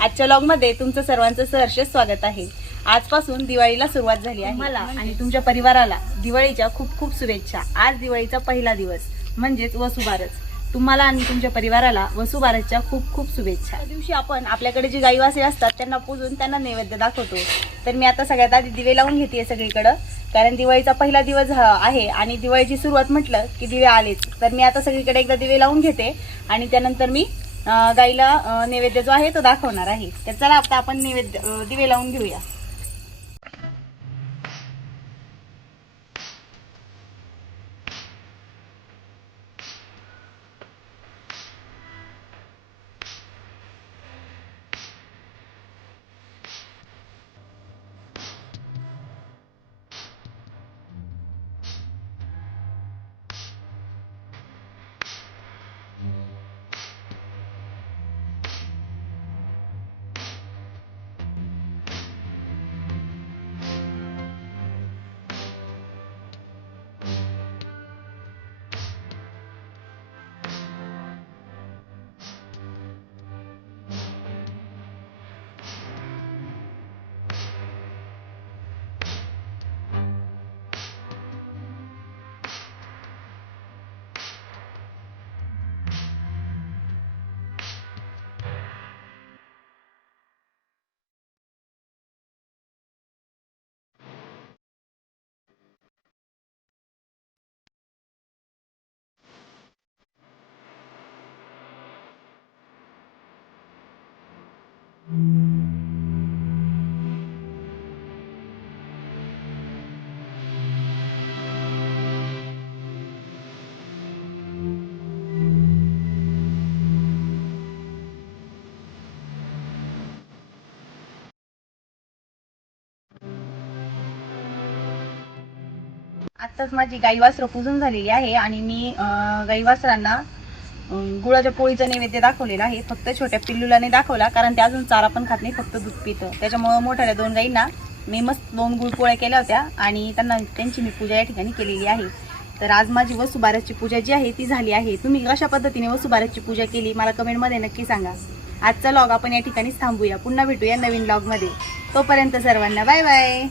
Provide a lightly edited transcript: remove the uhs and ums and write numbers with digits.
आजच्या व्लॉगमध्ये तुमचं सर्वांचं सहर्ष स्वागत आहे। आजपासून दिवाळीला सुरुवात झाली आहे। मला आणि तुमच्या परिवाराला दिवाळीच्या खूप खूप शुभेच्छा। आज दिवाळीचा पहिला दिवस म्हणजेच वसुबारस। तुम्हाला आणि तुमच्या परिवाराला वसुबारसच्या खूप खूप शुभेच्छा। त्या दिवशी आपण आपल्याकडे जे गाईवासे असतात त्यांना पूजून त्यांना नैवेद्य दाखवतो। तर मी आता सगळ्यात आधी दिवे लावून घेते सगळीकडे, कारण दिवाळीचा पहिला दिवस आहे आणि दिवाळीची सुरुवात म्हटलं की दिवे आलेच। तर मी आता सगळीकडे एकदा दिवे लावून घेते आणि त्यानंतर मी गाईला नैवेद्य जो आहे तो दाखवणार आहे। तर चला आता आपण नैवेद्य दिवे लावून घेऊया। आत्ताच माझी गाईवासरं पूजून झालेली आहे आणि मी गाईवासरांना गुळाच्या पोळीचं नैवेद्य दाखवलेला आहे। फक्त छोट्या पिल्लूला नाही दाखवला, कारण ते अजून चारा पण खात नाही, फक्त दूध पितं। त्याच्यामुळे मोठ्या दोन गाईंना मी मस्त 2 गुळपोळ्या केल्या होत्या आणि त्यांची मी पूजा या ठिकाणी केलेली आहे। तर आज माझी वसुबारसची पूजा जी आहे ती झाली आहे। तुम्ही कशा पद्धतीने वसुबारसची पूजा केली मला कमेंटमध्ये नक्की सांगा। आजचा व्लॉग आपण या ठिकाणीच थांबूया, पुन्हा भेटूया नवीन व्लॉगमध्ये। तोपर्यंत सर्वांना बाय बाय।